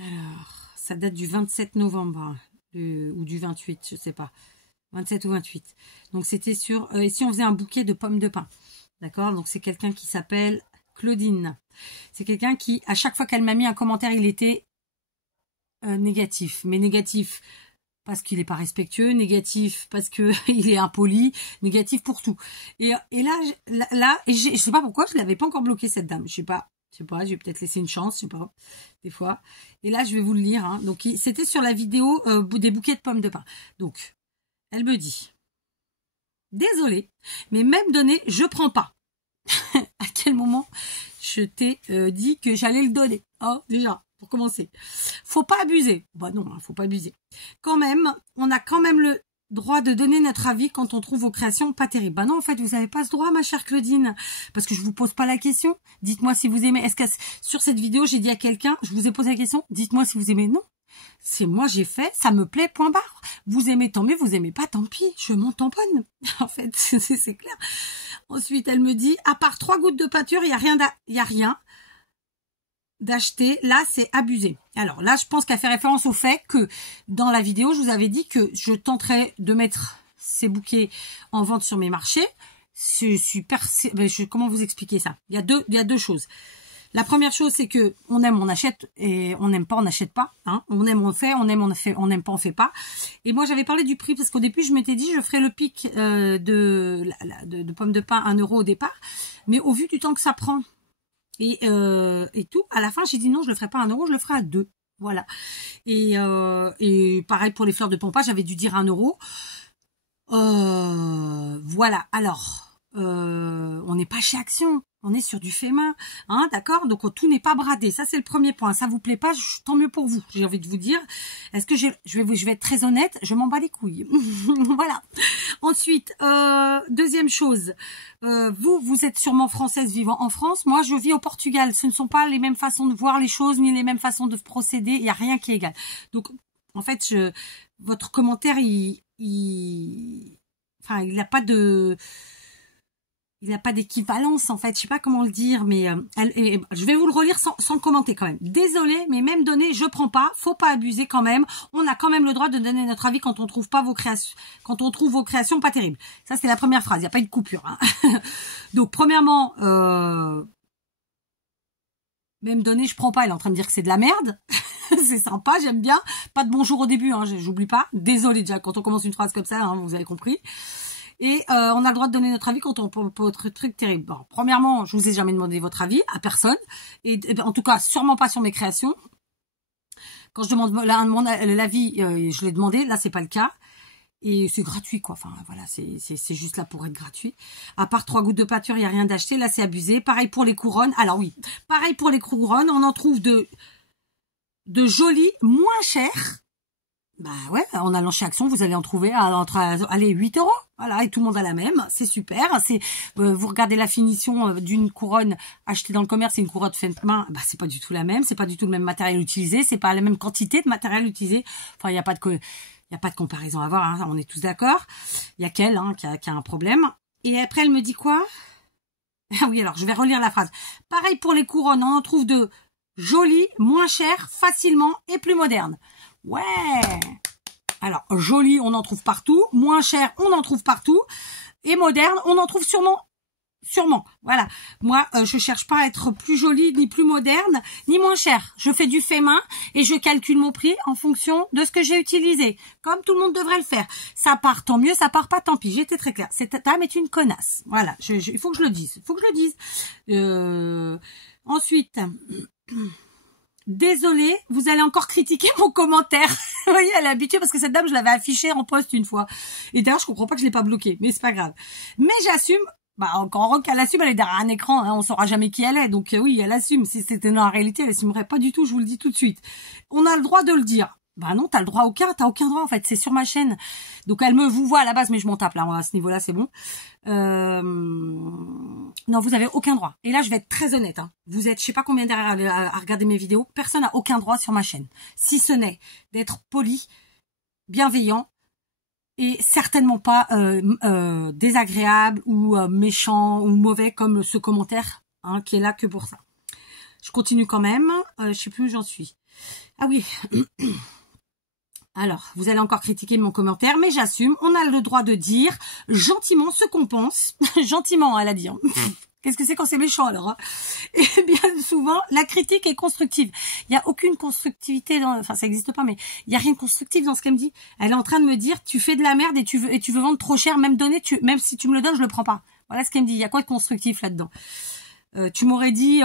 Alors, ça date du 27 novembre ou du 28, je sais pas. 27 ou 28. Donc, c'était sur... ici, on faisait un bouquet de pommes de pin. D'accord? Donc, c'est quelqu'un qui s'appelle Claudine. C'est quelqu'un qui, à chaque fois qu'elle m'a mis un commentaire, il était négatif. Mais négatif parce qu'il n'est pas respectueux, négatif parce qu'il est impoli, négatif pour tout. Et là je sais pas pourquoi, je l'avais pas encore bloqué cette dame. Je sais pas, je vais peut-être laisser une chance, je sais pas, des fois. Et là, je vais vous le lire. Hein. Donc, c'était sur la vidéo des bouquets de pommes de pin. Donc, elle me dit, désolée, mais même donné, je prends pas. À quel moment je t'ai dit que j'allais le donner? Oh, déjà, pour commencer. Faut pas abuser. Bah non, faut pas abuser. Quand même, on a quand même le droit de donner notre avis quand on trouve vos créations pas terribles. Bah non, en fait, vous n'avez pas ce droit, ma chère Claudine, parce que je vous pose pas la question. Dites-moi si vous aimez. Est-ce que sur cette vidéo, j'ai dit à quelqu'un, je vous ai posé la question, dites-moi si vous aimez. Non. C'est moi, j'ai fait, ça me plaît, point barre. Vous aimez, tant mieux, vous aimez pas, tant pis, je m'en tamponne. En fait, c'est clair. Ensuite, elle me dit, à part 3 gouttes de peinture, il y a rien d'acheter. Là, c'est abusé. Alors là, je pense qu'elle fait référence au fait que dans la vidéo, je vous avais dit que je tenterais de mettre ces bouquets en vente sur mes marchés. Comment vous expliquer ça? Il y a deux choses. La première chose, c'est que on aime, on achète, et on n'aime pas, on n'achète pas. Hein. On aime, on fait, on aime, on fait, on n'aime pas, on fait pas. Et moi, j'avais parlé du prix parce qu'au début, je m'étais dit, je ferais le pic de pommes de pin 1 € au départ, mais au vu du temps que ça prend et tout, à la fin, j'ai dit non, je le ferai pas à 1 €, je le ferai à 2. Voilà. Et pareil pour les fleurs de pampa, j'avais dû dire 1 €. Voilà. Alors. On n'est pas chez Action, On est sur du fait main, hein, d'accord? Donc tout n'est pas bradé. Ça c'est le premier point. Ça vous plaît pas, tant mieux pour vous. J'ai envie de vous dire. Est-ce que je vais être très honnête, je m'en bats les couilles. Voilà. Ensuite, deuxième chose, vous êtes sûrement française vivant en France. Moi, je vis au Portugal. Ce ne sont pas les mêmes façons de voir les choses ni les mêmes façons de procéder. Il y a rien qui est égal. Donc, en fait, votre commentaire, enfin, il n'a pas de. Il n'a pas d'équivalence, en fait. Je sais pas comment le dire, mais je vais vous le relire sans commenter quand même. Désolée, mais même donné, je prends pas. Faut pas abuser quand même. On a quand même le droit de donner notre avis quand on trouve pas vos créations, quand on trouve vos créations pas terribles. Ça, c'est la première phrase. Il n'y a pas eu de coupure. Hein. Donc, premièrement, même donné, je prends pas. Elle est en train de dire que c'est de la merde. C'est sympa, j'aime bien. Pas de bonjour au début, hein, j'oublie pas. Désolée déjà, quand on commence une phrase comme ça, hein, vous avez compris. Et on a le droit de donner notre avis quand on peut votre truc terrible. Bon, premièrement, je vous ai jamais demandé votre avis à personne, et en tout cas sûrement pas sur mes créations. Quand je demande l'avis, je l'ai demandé. Là, c'est pas le cas. Et c'est gratuit, quoi. Enfin, voilà, c'est juste là pour être gratuit. À part 3 gouttes de peinture, il y a rien d'acheté. Là, c'est abusé. Pareil pour les couronnes. Alors oui, pareil pour les couronnes. On en trouve de jolies, moins chères. Bah ouais, en allant chez Action, vous allez en trouver allez, 8 €. Voilà, et tout le monde a la même. C'est super. C'est vous regardez la finition d'une couronne achetée dans le commerce, c'est une couronne faite main. Bah c'est pas du tout la même. C'est pas du tout le même matériel utilisé. C'est pas la même quantité de matériel utilisé. Enfin, il y a pas de comparaison à avoir. Hein, on est tous d'accord. Il y a qu'elle qui a un problème. Et après, elle me dit quoi? Ah oui, alors je vais relire la phrase. Pareil pour les couronnes, on en trouve de jolies, moins chères, facilement et plus modernes. Ouais. Alors, joli, on en trouve partout. Moins cher, on en trouve partout. Et moderne, on en trouve sûrement. Voilà. Moi, je cherche pas à être plus jolie, ni plus moderne, ni moins cher. Je fais du fait main et je calcule mon prix en fonction de ce que j'ai utilisé. Comme tout le monde devrait le faire. Ça part, tant mieux. Ça part pas, tant pis. J'ai été très claire. Cette dame est une connasse. Voilà. Il faut que je le dise. Ensuite... Désolée, vous allez encore critiquer mon commentaire. Vous voyez, elle est habituée parce que cette dame, je l'avais affichée en post une fois. Et d'ailleurs, je comprends pas que je l'ai pas bloquée, mais c'est pas grave. Mais j'assume, encore qu'elle assume, elle est derrière un écran, hein, on saura jamais qui elle est. Donc oui, elle assume. Si c'était dans la réalité, elle assumerait pas du tout, je vous le dis tout de suite. On a le droit de le dire. Bah non, t'as aucun droit en fait, c'est sur ma chaîne. Donc elle me vous voit à la base, mais je m'en tape là, à ce niveau-là, c'est bon. Non, vous avez aucun droit. Et là, je vais être très honnête. Hein. Vous êtes, je sais pas combien derrière à regarder mes vidéos. Personne n'a aucun droit sur ma chaîne, si ce n'est d'être poli, bienveillant et certainement pas désagréable ou méchant ou mauvais comme ce commentaire qui est là que pour ça. Je continue quand même. Je sais plus où j'en suis. Ah oui. Alors, vous allez encore critiquer mon commentaire, mais j'assume. On a le droit de dire gentiment ce qu'on pense. Gentiment, elle a dit. Hein. Qu'est-ce que c'est quand c'est méchant alors hein? Et bien souvent, la critique est constructive. Il n'y a aucune constructivité enfin, ça n'existe pas, mais il n'y a rien de constructif dans ce qu'elle me dit. Elle est en train de me dire, tu fais de la merde et tu veux vendre trop cher, même si tu me le donnes, je le prends pas. Voilà ce qu'elle me dit. Il y a quoi de constructif là-dedans? Tu m'aurais dit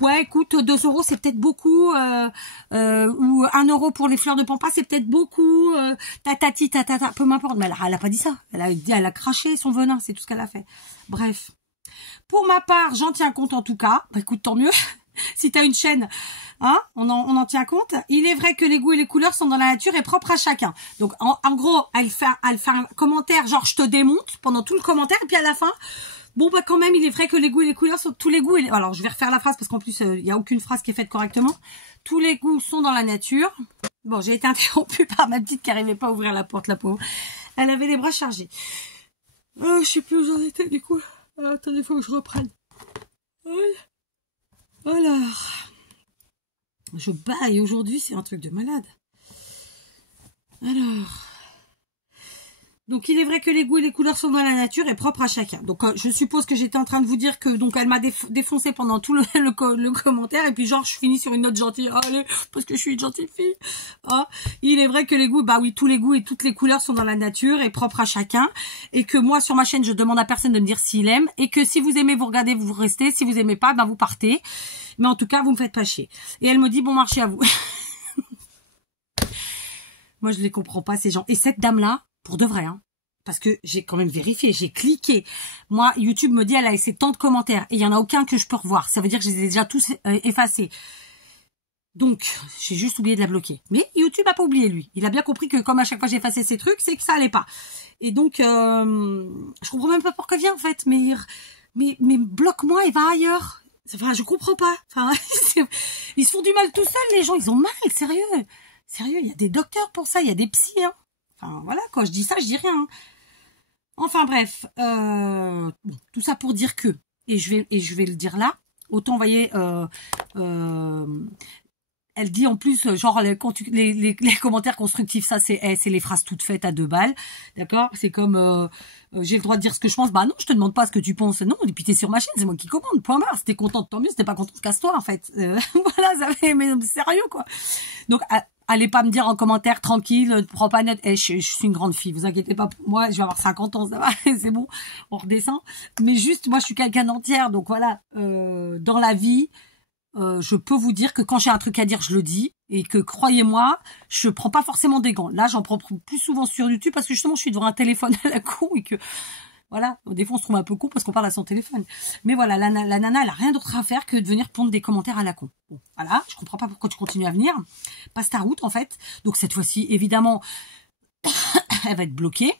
ouais écoute 2 € c'est peut-être beaucoup ou 1 € pour les fleurs de pampas c'est peut-être beaucoup tatati tatata peu m'importe, mais elle a pas dit ça, elle a craché son venin, c'est tout ce qu'elle a fait. Bref, pour ma part j'en tiens compte en tout cas. Bah écoute, tant mieux. Si t'as une chaîne, hein, on en tient compte. Il est vrai que les goûts et les couleurs sont dans la nature et propres à chacun. Donc en gros elle fait un commentaire genre je te démonte pendant tout le commentaire et puis à la fin bon bah quand même il est vrai que les goûts et les couleurs sont tous les goûts. Alors je vais refaire la phrase parce qu'en plus il y a aucune phrase qui est faite correctement. Tous les goûts sont dans la nature. Bon, j'ai été interrompue par ma petite qui n'arrivait pas à ouvrir la porte, la pauvre. Elle avait les bras chargés. Oh, je sais plus où j'en étais du coup. Attendez, il faut que je reprenne. Alors, je baille aujourd'hui, c'est un truc de malade. Alors. Donc il est vrai que les goûts et les couleurs sont dans la nature et propres à chacun. Donc je suppose que j'étais en train de vous dire que donc elle m'a défoncé pendant tout le commentaire et puis genre je finis sur une note gentille. Allez, parce que je suis une gentille fille. Ah, il est vrai que les goûts, bah oui, tous les goûts et toutes les couleurs sont dans la nature et propres à chacun et que moi sur ma chaîne, je demande à personne de me dire s'il aime et que si vous aimez, vous regardez, vous restez, si vous aimez pas, ben vous partez. Mais en tout cas, vous me faites pas chier. Et elle me dit bon marché à vous. Moi je les comprends pas ces gens. Et cette dame là, pour de vrai, hein. parce que j'ai quand même vérifié, j'ai cliqué. Moi, YouTube me dit, elle a laissé tant de commentaires, et il y en a aucun que je peux revoir. Ça veut dire que je les ai déjà tous effacés. Donc, j'ai juste oublié de la bloquer. Mais YouTube a pas oublié, lui. Il a bien compris que comme à chaque fois j'ai effacé ces trucs, c'est que ça allait pas. Et donc, je comprends même pas pourquoi il vient, en fait. Mais bloque-moi et va ailleurs. Enfin, je comprends pas. Enfin, ils se font du mal tout seuls, les gens. Ils ont mal, sérieux. Sérieux, il y a des docteurs pour ça, il y a des psys, hein. Enfin, voilà, quand je dis ça, je dis rien. Hein. Enfin, bref. Bon, tout ça pour dire que, et je vais le dire là, autant, vous voyez, elle dit en plus, genre, les commentaires constructifs, ça, c'est les phrases toutes faites à 2 balles. D'accord? C'est comme, j'ai le droit de dire ce que je pense. Bah non, je te demande pas ce que tu penses. Non, et puis t'es sur ma chaîne, c'est moi qui commande. Point barre. Si t'es contente, tant mieux. Si t'es pas contente, casse-toi, en fait. Voilà, ça fait, mais sérieux, quoi. Donc, allez pas me dire en commentaire, tranquille, prends pas note. Je suis une grande fille, vous inquiétez pas pour moi. Je vais avoir 50 ans, ça va, c'est bon, on redescend. Mais juste, moi, je suis quelqu'un d'entière. Donc voilà, dans la vie, je peux vous dire que quand j'ai un truc à dire, je le dis. Et que, croyez-moi, je prends pas forcément des gants. Là, j'en prends plus souvent sur YouTube parce que justement, je suis devant un téléphone à la con et que, voilà, des fois, on se trouve un peu con parce qu'on parle à son téléphone. Mais voilà, la nana, elle a rien d'autre à faire que de venir pondre des commentaires à la con. Bon, voilà, je comprends pas pourquoi tu continues à venir. Passe ta route, en fait. Donc, cette fois-ci, évidemment, elle va être bloquée.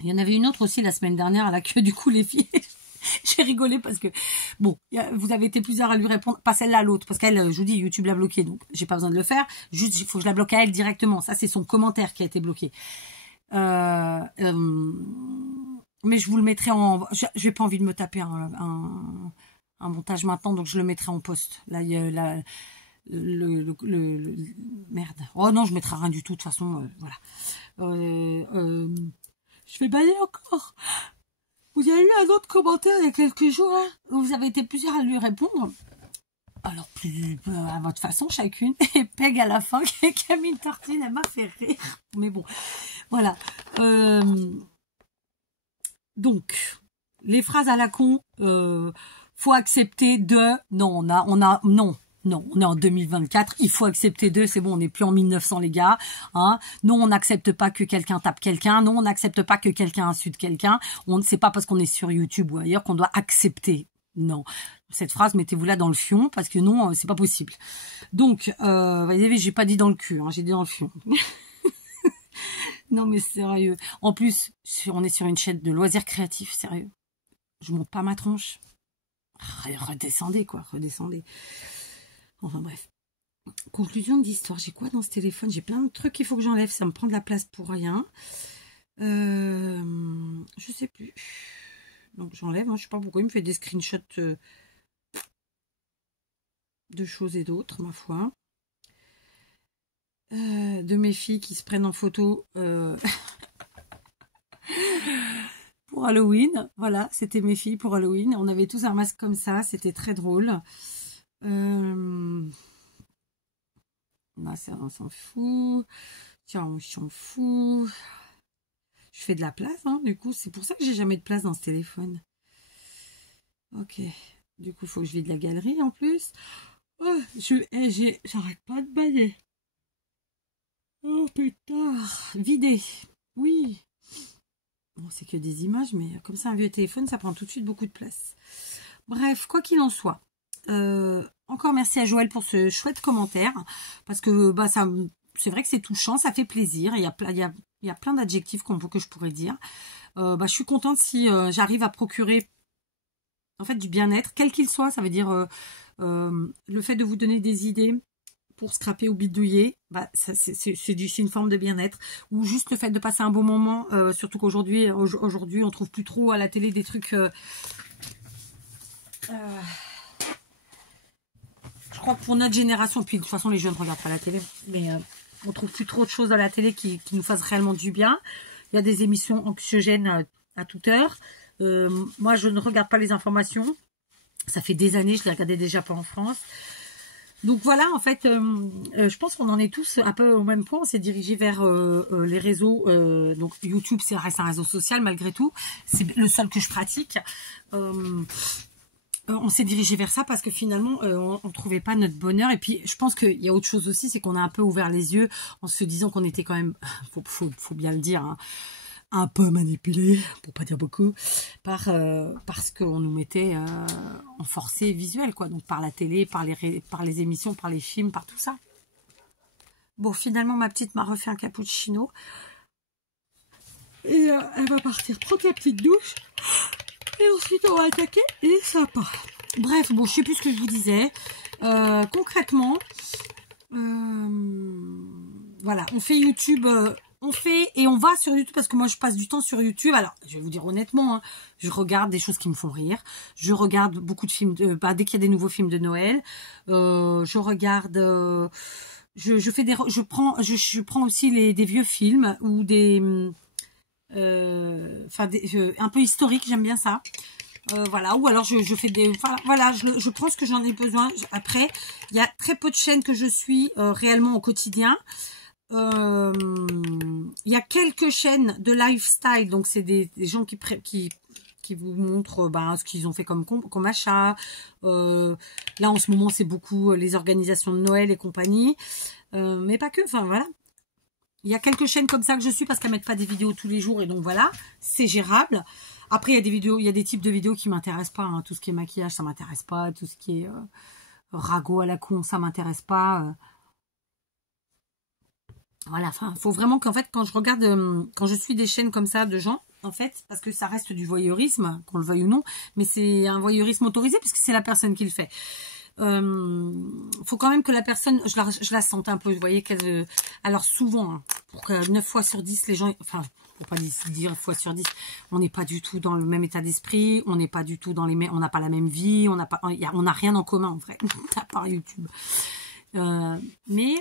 Il y en avait une autre aussi la semaine dernière à la queue, du coup, les filles... J'ai rigolé parce que, bon, vous avez été plusieurs à lui répondre, pas celle-là, l'autre, parce qu'elle, je vous dis, YouTube l'a bloquée, donc j'ai pas besoin de le faire. Juste, il faut que je la bloque à elle directement. Ça, c'est son commentaire qui a été bloqué. Mais je vous le mettrai en... J'ai pas envie de me taper un montage maintenant, donc je le mettrai en post. Là, il y a merde. Oh non, je mettrai rien du tout, de toute façon, voilà. Je vais bailler encore. Vous avez eu un autre commentaire il y a quelques jours, là, où vous avez été plusieurs à lui répondre. Alors, plus à votre façon, chacune. Et Peg à la fin, qui a mis une tartine, elle m'a fait rire. Mais bon, voilà. Donc, les phrases à la con, faut accepter de... Non, non, on est en 2024, il faut accepter d'eux, c'est bon, on n'est plus en 1900 les gars, hein. Non, on n'accepte pas que quelqu'un tape quelqu'un, non, on n'accepte pas que quelqu'un insulte quelqu'un, on ne sait pas parce qu'on est sur YouTube ou ailleurs qu'on doit accepter. Non. Cette phrase, mettez-vous là dans le fion, parce que non, c'est pas possible. Donc, vous voyez, j'ai pas dit dans le cul, hein, j'ai dit dans le fion. Non, mais sérieux. En plus, on est sur une chaîne de loisirs créatifs, sérieux. Je monte pas ma tronche. Redescendez, quoi, redescendez. Enfin bref. Conclusion d'histoire. J'ai quoi dans ce téléphone? J'ai plein de trucs qu'il faut que j'enlève. Ça me prend de la place pour rien. Je sais plus. Donc j'enlève. Hein. Je sais pas pourquoi il me fait des screenshots de choses et d'autres, ma foi. De mes filles qui se prennent en photo pour Halloween. Voilà, c'était mes filles pour Halloween. On avait tous un masque comme ça. C'était très drôle. Bah, ça, on s'en fout. Tiens, on s'en fout. Je fais de la place, hein, du coup. C'est pour ça que j'ai jamais de place dans ce téléphone. Ok. Du coup, il faut que je vide la galerie en plus. Oh, j'arrête pas de bailler. Oh putain. Vider. Oui. Bon, c'est que des images, mais comme c'est un vieux téléphone, ça prend tout de suite beaucoup de place. Bref, quoi qu'il en soit. Encore merci à Joël pour ce chouette commentaire, parce que bah ça, c'est vrai que c'est touchant, ça fait plaisir. Il y a plein d'adjectifs que je pourrais dire. Bah, je suis contente si j'arrive à procurer en fait du bien-être, quel qu'il soit. Ça veut dire le fait de vous donner des idées pour scraper ou bidouiller, bah, c'est une forme de bien-être, ou juste le fait de passer un bon moment, surtout qu'aujourd'hui on trouve plus trop à la télé des trucs. Je crois que pour notre génération, puis de toute façon les jeunes ne regardent pas la télé, mais on trouve plus trop de choses à la télé qui nous fassent réellement du bien. Il y a des émissions anxiogènes à toute heure. Moi, je ne regarde pas les informations. Ça fait des années, je les regardais déjà pas en France. Donc voilà, en fait, je pense qu'on en est tous un peu au même point. On s'est dirigé vers les réseaux. Donc YouTube, ça reste un réseau social malgré tout. C'est le seul que je pratique. On s'est dirigé vers ça parce que finalement, on ne trouvait pas notre bonheur. Et puis, je pense qu'il y a autre chose aussi, c'est qu'on a un peu ouvert les yeux en se disant qu'on était quand même, faut bien le dire, hein, un peu manipulé, pour pas dire beaucoup, parce qu'on nous mettait en forcé visuel, quoi. Donc par la télé, par les émissions, par les films, par tout ça. Bon, finalement, ma petite m'a refait un cappuccino. Et elle va partir prendre sa petite douche. Et ensuite, on va attaquer les sapins. Bref, bon, je sais plus ce que je vous disais. Concrètement, voilà, on fait YouTube, et on va sur YouTube parce que moi je passe du temps sur YouTube. Alors, je vais vous dire honnêtement, hein, je regarde des choses qui me font rire. Je regarde beaucoup de films, dès qu'il y a des nouveaux films de Noël. Je regarde, je prends aussi des vieux films ou des, un peu historiques. J'aime bien ça. Voilà, ou alors je fais des... Voilà, je pense que j'en ai besoin. Après, il y a très peu de chaînes que je suis réellement au quotidien. Il y a quelques chaînes de lifestyle, donc c'est des gens qui vous montrent ce qu'ils ont fait comme achat. Là, en ce moment, c'est beaucoup les organisations de Noël et compagnie. Mais pas que, enfin voilà. Il y a quelques chaînes comme ça que je suis parce qu'elles mettent pas des vidéos tous les jours et donc voilà, c'est gérable. Après, il y a des types de vidéos qui m'intéressent pas. Hein. Tout ce qui est maquillage, ça m'intéresse pas. Tout ce qui est ragot à la con, ça m'intéresse pas. Voilà, enfin, faut vraiment qu'en fait, quand je regarde, quand je suis des chaînes comme ça de gens, en fait, parce que ça reste du voyeurisme, qu'on le veuille ou non, mais c'est un voyeurisme autorisé puisque c'est la personne qui le fait. Faut quand même que la personne, je la sente un peu, vous voyez qu'elle, alors souvent, hein, pour que 9 fois sur 10, les gens, enfin, faut pas dire fois sur 10, on n'est pas du tout dans le même état d'esprit, on n'est pas du tout dans les mêmes, on n'a pas la même vie, on n'a rien en commun en vrai, à part YouTube. Mais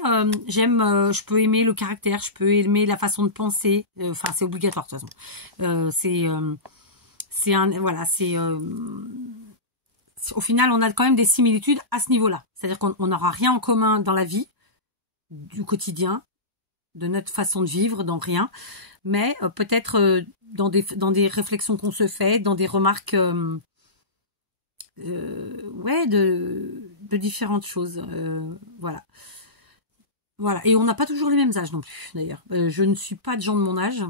j'aime, je peux aimer le caractère, je peux aimer la façon de penser, enfin c'est obligatoire de toute façon. Voilà, au final on a quand même des similitudes à ce niveau-là, c'est-à-dire qu'on n'aura rien en commun dans la vie du quotidien, de notre façon de vivre, dans rien, mais peut-être dans des réflexions qu'on se fait, dans des remarques ouais, de différentes choses. Voilà. Voilà. Et on n'a pas toujours les mêmes âges non plus, d'ailleurs. Je ne suis pas de gens de mon âge.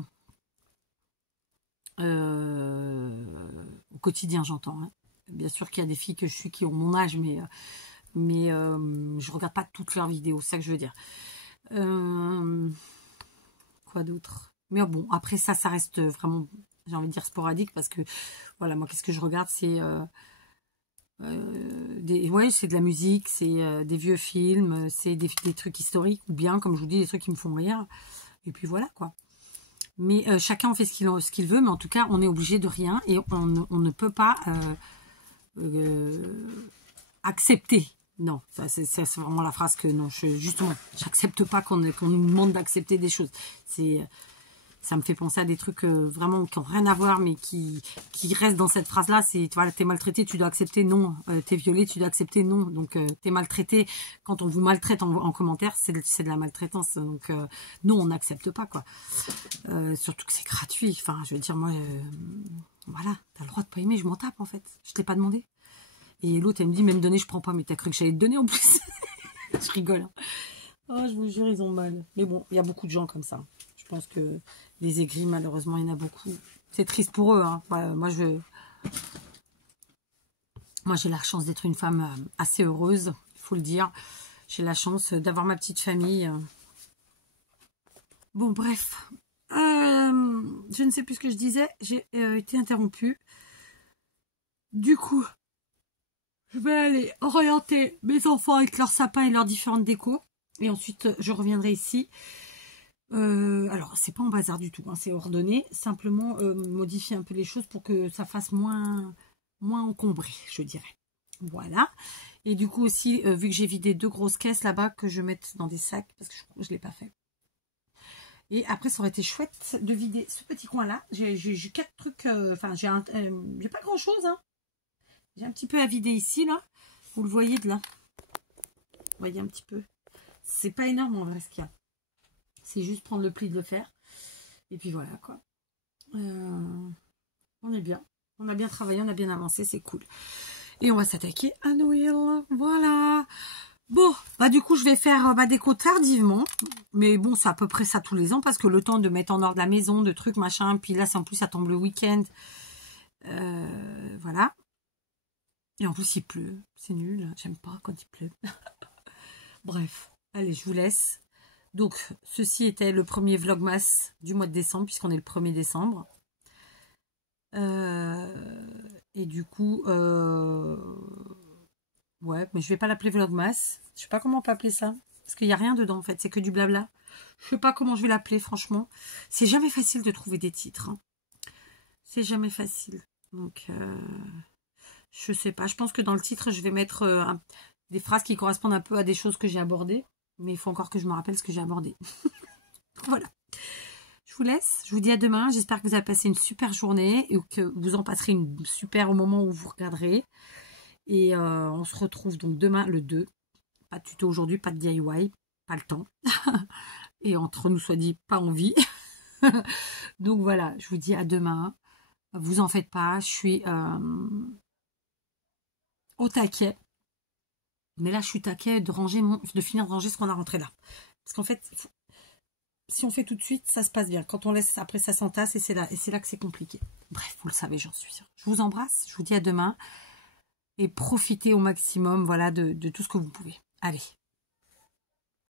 Au quotidien, j'entends. Hein. Bien sûr qu'il y a des filles que je suis qui ont mon âge, mais je regarde pas toutes leurs vidéos, c'est ça que je veux dire. Quoi d'autre? Mais bon, après ça reste vraiment, j'ai envie de dire sporadique, parce que, voilà, moi, qu'est-ce que je regarde, c'est... ouais, c'est de la musique, c'est des vieux films, c'est des trucs historiques, ou bien, comme je vous dis, des trucs qui me font rire. Et puis voilà, quoi. Mais chacun en fait ce qu'il veut, mais en tout cas, on est obligé de rien et on ne peut pas accepter. Non, c'est vraiment la phrase que non, justement, j'accepte pas qu'on nous demande d'accepter des choses. Ça me fait penser à des trucs vraiment qui n'ont rien à voir, mais qui restent dans cette phrase-là. C'est, voilà, t'es maltraité, tu dois accepter, non. T'es violé, tu dois accepter, non. Donc, t'es maltraité. Quand on vous maltraite en commentaire, c'est de la maltraitance. Donc, non, on n'accepte pas, quoi. Surtout que c'est gratuit. Enfin, je veux dire, moi, voilà, t'as le droit de pas aimer, je m'en tape, en fait. Je t'ai pas demandé. Et l'autre, elle me dit, mais me donner, je prends pas. Mais t'as cru que j'allais te donner, en plus. Je rigole. Hein. Oh, je vous jure, ils ont mal. Mais bon, il y a beaucoup de gens comme ça. Je pense que les aigris, malheureusement, il y en a beaucoup. C'est triste pour eux. Hein. Ouais, moi, j'ai la chance d'être une femme assez heureuse, il faut le dire. J'ai la chance d'avoir ma petite famille. Bon, bref. Je ne sais plus ce que je disais. J'ai été interrompue. Du coup, je vais aller orienter mes enfants avec leurs sapins et leurs différentes décos. Et ensuite, je reviendrai ici. Alors, c'est pas en bazar du tout, hein, c'est ordonné. Simplement, modifier un peu les choses pour que ça fasse moins encombré, je dirais. Voilà. Et du coup aussi, vu que j'ai vidé 2 grosses caisses là-bas, que je mette dans des sacs, parce que je ne l'ai pas fait. Et après, ça aurait été chouette de vider ce petit coin-là. J'ai 4 trucs, enfin, j'ai pas grand-chose, hein. J'ai un petit peu à vider ici, là. Vous le voyez de là. Vous voyez un petit peu. C'est pas énorme en vrai ce qu'il y a. C'est juste prendre le pli de le faire. Et puis voilà, quoi. On est bien. On a bien travaillé, on a bien avancé, c'est cool. Et on va s'attaquer à Noël. Voilà. Bon, bah du coup, je vais faire ma déco tardivement. Mais bon, c'est à peu près ça tous les ans. Parce que le temps de mettre en ordre la maison, de trucs, machin. Puis là, en plus, ça tombe le week-end. Voilà. Et en plus, il pleut. C'est nul. J'aime pas quand il pleut. Bref. Allez, je vous laisse. Donc, ceci était le premier vlogmas du mois de décembre, puisqu'on est le 1er décembre. Et du coup, ouais, mais je vais pas l'appeler vlogmas. Je sais pas comment on peut appeler ça. Parce qu'il n'y a rien dedans, en fait. C'est que du blabla. Je sais pas comment je vais l'appeler, franchement. C'est jamais facile de trouver des titres. Hein. C'est jamais facile. Donc, je sais pas. Je pense que dans le titre, je vais mettre des phrases qui correspondent un peu à des choses que j'ai abordées. Mais il faut encore que je me rappelle ce que j'ai abordé. Voilà. Je vous laisse. Je vous dis à demain. J'espère que vous avez passé une super journée et que vous en passerez une super au moment où vous regarderez. Et on se retrouve donc demain le 2. Pas de tuto aujourd'hui, pas de DIY. Pas le temps. Et entre nous soit dit, pas envie. Donc voilà, je vous dis à demain. Vous en faites pas. Je suis au taquet. Mais là, je suis taquet de finir de ranger ce qu'on a rentré là. Parce qu'en fait, si on fait tout de suite, ça se passe bien. Quand on laisse, après, ça s'entasse et c'est là que c'est compliqué. Bref, vous le savez, j'en suis sûre. Je vous embrasse, je vous dis à demain. Et profitez au maximum, voilà, de tout ce que vous pouvez. Allez.